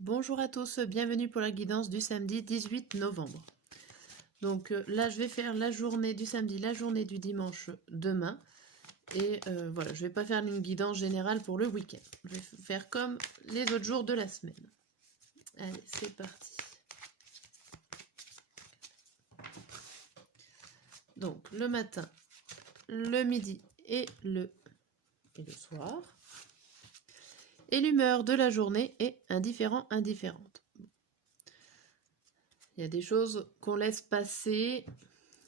Bonjour à tous, bienvenue pour la guidance du samedi 18 novembre. Donc là, je vais faire la journée du samedi, la journée du dimanche demain. Et voilà, je vais pas faire une guidance générale pour le week-end. Je vais faire comme les autres jours de la semaine. Allez, c'est parti. Donc le matin, le midi et le soir. Et l'humeur de la journée est indifférent, indifférente. Il y a des choses qu'on laisse passer,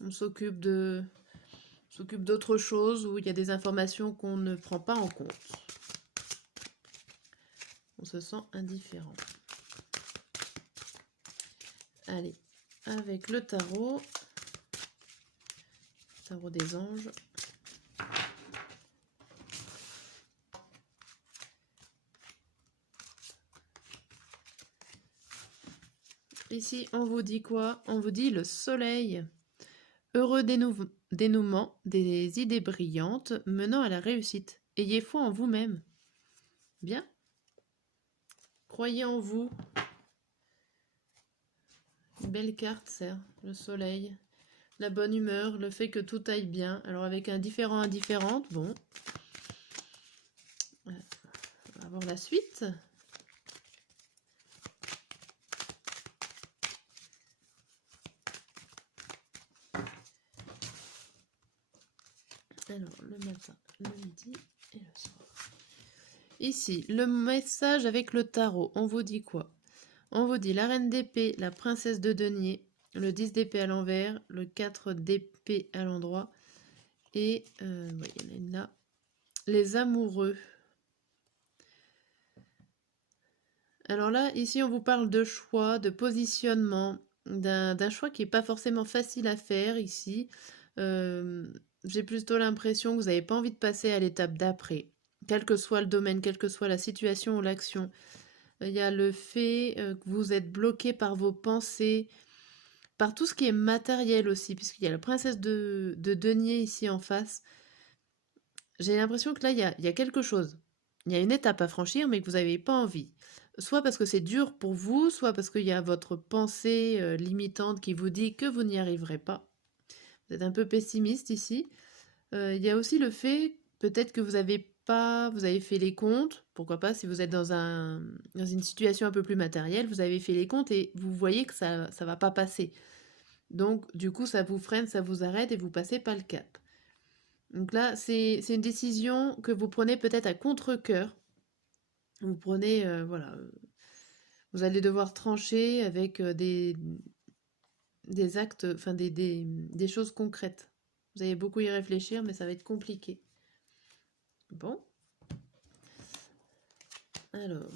on s'occupe d'autres choses où il y a des informations qu'on ne prend pas en compte. On se sent indifférent. Allez, avec le tarot des anges. Ici, on vous dit quoi? On vous dit le soleil. Heureux dénouement des idées brillantes menant à la réussite. Ayez foi en vous-même. Bien. Croyez en vous. Une belle carte, ça. Le soleil. La bonne humeur, le fait que tout aille bien. Alors avec un différent, indifférente, bon. On va voir la suite. Alors, le matin, le midi et le soir. Ici, le message avec le tarot, on vous dit quoi? On vous dit la reine d'épée, la princesse de denier, le 10 d'épée à l'envers, le 4 d'épée à l'endroit, et il y en a une là, les amoureux. Alors là, ici, on vous parle de choix, de positionnement, d'un choix qui n'est pas forcément facile à faire ici. J'ai plutôt l'impression que vous n'avez pas envie de passer à l'étape d'après, quel que soit le domaine, quelle que soit la situation ou l'action. Il y a le fait que vous êtes bloqué par vos pensées, par tout ce qui est matériel aussi, puisqu'il y a la princesse de denier ici en face. J'ai l'impression que là, il y a quelque chose. Il y a une étape à franchir, mais que vous n'avez pas envie. Soit parce que c'est dur pour vous, soit parce qu'il y a votre pensée limitante qui vous dit que vous n'y arriverez pas. Vous êtes un peu pessimiste ici. Il y a aussi le fait, peut-être que vous avez fait les comptes, pourquoi pas, si vous êtes dans une situation un peu plus matérielle, vous avez fait les comptes et vous voyez que ça va pas passer. Donc, du coup, ça vous freine, ça vous arrête et vous passez pas le cap. Donc là, c'est une décision que vous prenez peut-être à contre-cœur. Vous prenez, voilà, vous allez devoir trancher avec des actes, enfin des choses concrètes. Vous allez beaucoup y réfléchir, mais ça va être compliqué. Bon. Alors.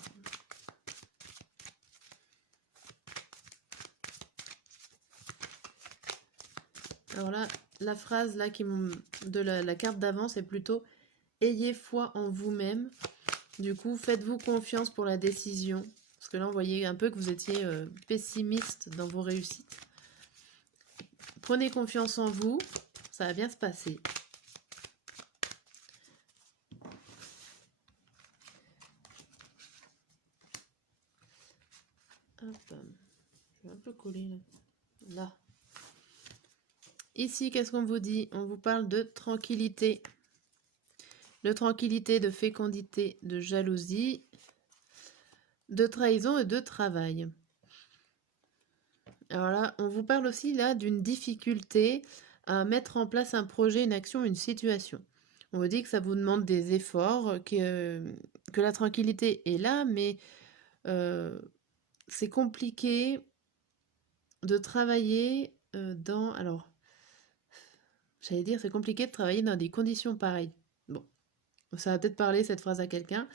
Alors là, la phrase là de la carte d'avant, c'est plutôt ayez foi en vous-même. Du coup, faites-vous confiance pour la décision. Parce que là, on voyait un peu que vous étiez pessimiste dans vos réussites. Prenez confiance en vous, ça va bien se passer. Hop, je vais un peu coller là. Là. Ici, qu'est-ce qu'on vous dit? On vous parle de tranquillité. De tranquillité, de fécondité, de jalousie, de trahison et de travail. Alors là, on vous parle aussi là d'une difficulté à mettre en place un projet, une action, une situation. On vous dit que ça vous demande des efforts, que la tranquillité est là, mais c'est compliqué de travailler dans... Alors, j'allais dire, c'est compliqué de travailler dans des conditions pareilles. Bon, ça va peut-être parler cette phrase à quelqu'un.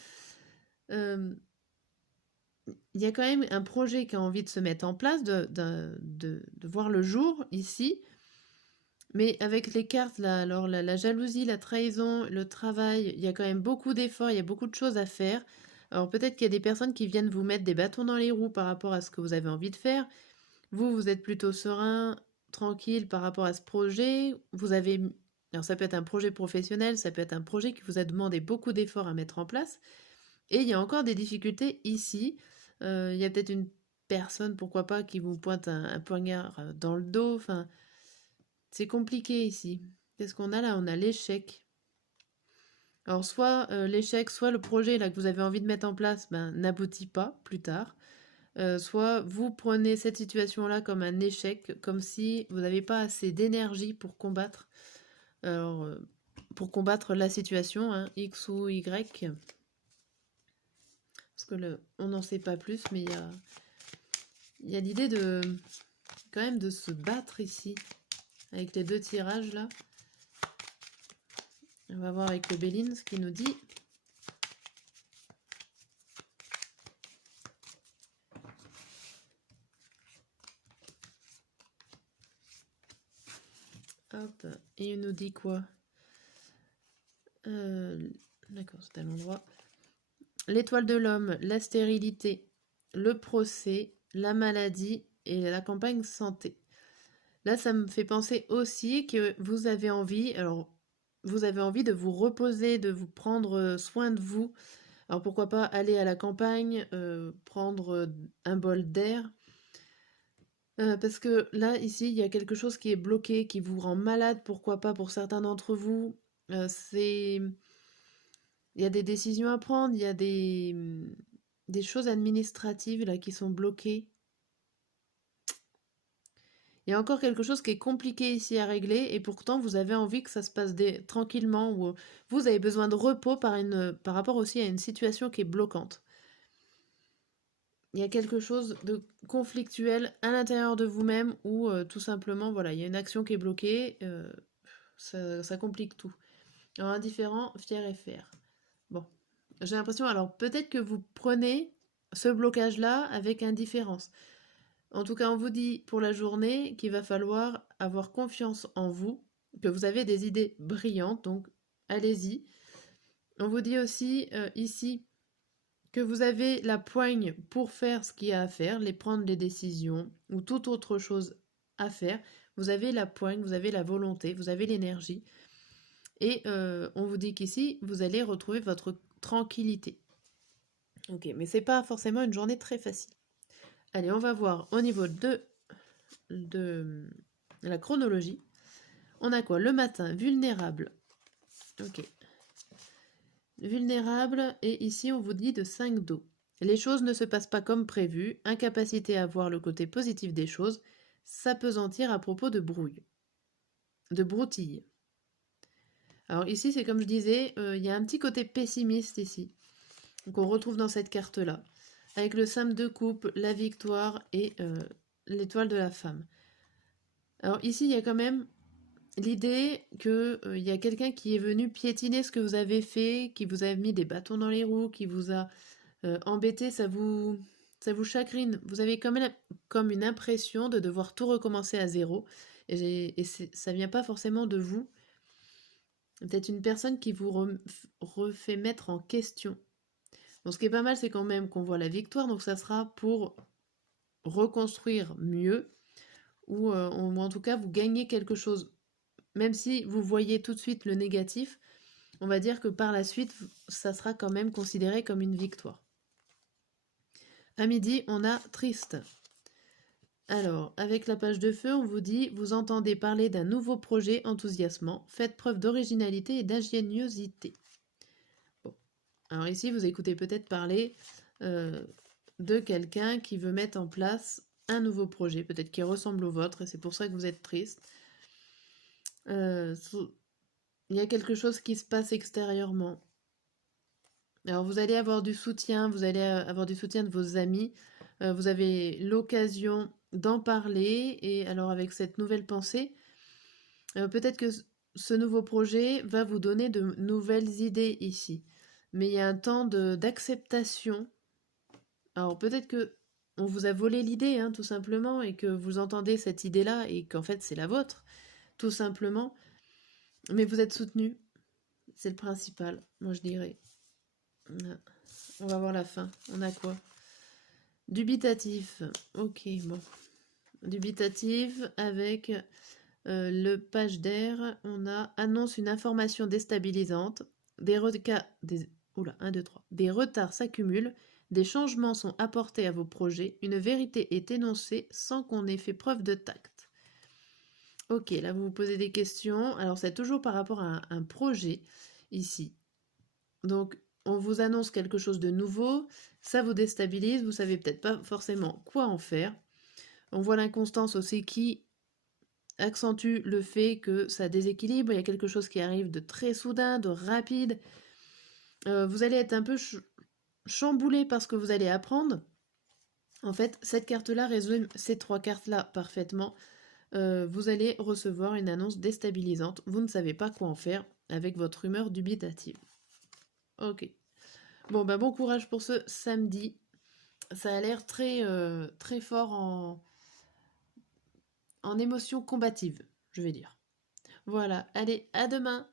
Il y a quand même un projet qui a envie de se mettre en place, de voir le jour ici. Mais avec les cartes, là, alors la jalousie, la trahison, le travail, il y a quand même beaucoup d'efforts, il y a beaucoup de choses à faire. Alors peut-être qu'il y a des personnes qui viennent vous mettre des bâtons dans les roues par rapport à ce que vous avez envie de faire. Vous êtes plutôt serein, tranquille par rapport à ce projet. Alors ça peut être un projet professionnel, ça peut être un projet qui vous a demandé beaucoup d'efforts à mettre en place. Et il y a encore des difficultés ici. Il y a peut-être une personne, pourquoi pas, qui vous pointe un poignard dans le dos. Enfin, c'est compliqué ici. Qu'est-ce qu'on a là? On a l'échec. Alors soit l'échec, soit le projet là que vous avez envie de mettre en place n'aboutit pas plus tard. Soit vous prenez cette situation-là comme un échec, comme si vous n'avez pas assez d'énergie pour combattre. Alors, pour combattre la situation, hein, X ou Y. Parce que on n'en sait pas plus, mais il y a l'idée de quand même de se battre ici. Avec les deux tirages là. On va voir avec le Béline ce qu'il nous dit. Hop, et il nous dit quoi? D'accord, c'est à l'endroit. L'étoile de l'homme, la stérilité, le procès, la maladie et la campagne santé. Là, ça me fait penser aussi que vous avez envie, alors vous avez envie de vous reposer, de vous prendre soin de vous. Alors pourquoi pas aller à la campagne, prendre un bol d'air. Parce que là, ici, il y a quelque chose qui est bloqué, qui vous rend malade, pourquoi pas pour certains d'entre vous. C'est... Il y a des décisions à prendre, il y a des choses administratives là qui sont bloquées. Il y a encore quelque chose qui est compliqué ici à régler et pourtant vous avez envie que ça se passe tranquillement ou vous avez besoin de repos par rapport aussi à une situation qui est bloquante. Il y a quelque chose de conflictuel à l'intérieur de vous-même ou tout simplement, voilà, il y a une action qui est bloquée, ça complique tout. Alors indifférent, fier et faire. Bon, j'ai l'impression, alors peut-être que vous prenez ce blocage-là avec indifférence. En tout cas, on vous dit pour la journée qu'il va falloir avoir confiance en vous, que vous avez des idées brillantes, donc allez-y. On vous dit aussi ici que vous avez la poigne pour faire ce qu'il y a à faire, prendre les décisions ou toute autre chose à faire. Vous avez la poigne, vous avez la volonté, vous avez l'énergie. Et on vous dit qu'ici, vous allez retrouver votre tranquillité. Ok, mais c'est pas forcément une journée très facile. Allez, on va voir au niveau de la chronologie. On a quoi? Le matin, vulnérable. Ok. Vulnérable, et ici on vous dit de 5 d'eau. Les choses ne se passent pas comme prévu, incapacité à voir le côté positif des choses, s'apesantir à propos de brouille, de broutille. Alors ici c'est comme je disais, il y a un petit côté pessimiste ici, qu'on retrouve dans cette carte-là, avec le 5 de coupe, la victoire et l'étoile de la femme. Alors ici il y a quand même l'idée que y a quelqu'un qui est venu piétiner ce que vous avez fait, qui vous a mis des bâtons dans les roues, qui vous a embêté, ça vous chagrine. Vous avez comme une impression de devoir tout recommencer à zéro. Et ça vient pas forcément de vous. Peut-être une personne qui vous refait mettre en question. Bon, ce qui est pas mal, c'est quand même qu'on voit la victoire, donc ça sera pour reconstruire mieux, ou en tout cas vous gagnez quelque chose. Même si vous voyez tout de suite le négatif, on va dire que par la suite, ça sera quand même considéré comme une victoire. À midi, on a triste. Alors, avec la page de feu, on vous dit, vous entendez parler d'un nouveau projet enthousiasmant, faites preuve d'originalité et d'ingéniosité. Bon. Alors ici, vous écoutez peut-être parler de quelqu'un qui veut mettre en place un nouveau projet, peut-être qui ressemble au vôtre, et c'est pour ça que vous êtes triste. Il y a quelque chose qui se passe extérieurement. Alors vous allez avoir du soutien, vous allez avoir du soutien de vos amis, vous avez l'occasion d'en parler, et alors avec cette nouvelle pensée, peut-être que ce nouveau projet va vous donner de nouvelles idées ici. Mais il y a un temps d'acceptation. Alors peut-être que on vous a volé l'idée, hein, tout simplement, et que vous entendez cette idée-là, et qu'en fait c'est la vôtre, tout simplement. Mais vous êtes soutenu, c'est le principal, moi je dirais. On va voir la fin. On a quoi? Dubitatif. Ok, bon. Dubitatif avec le page d'air. On a annonce une information déstabilisante. Des retards s'accumulent. Des changements sont apportés à vos projets, une vérité est énoncée sans qu'on ait fait preuve de tact. Ok, là vous vous posez des questions. Alors c'est toujours par rapport à un projet ici. Donc on vous annonce quelque chose de nouveau, ça vous déstabilise, vous savez peut-être pas forcément quoi en faire. On voit l'inconstance aussi qui accentue le fait que ça déséquilibre, il y a quelque chose qui arrive de très soudain, de rapide. Vous allez être un peu chamboulé par ce que vous allez apprendre. En fait, cette carte-là résume ces trois cartes-là parfaitement. Vous allez recevoir une annonce déstabilisante. Vous ne savez pas quoi en faire avec votre humeur dubitative. Ok. Bon, bah bon courage pour ce samedi. Ça a l'air très fort en émotion combative, je vais dire. Voilà, allez, à demain!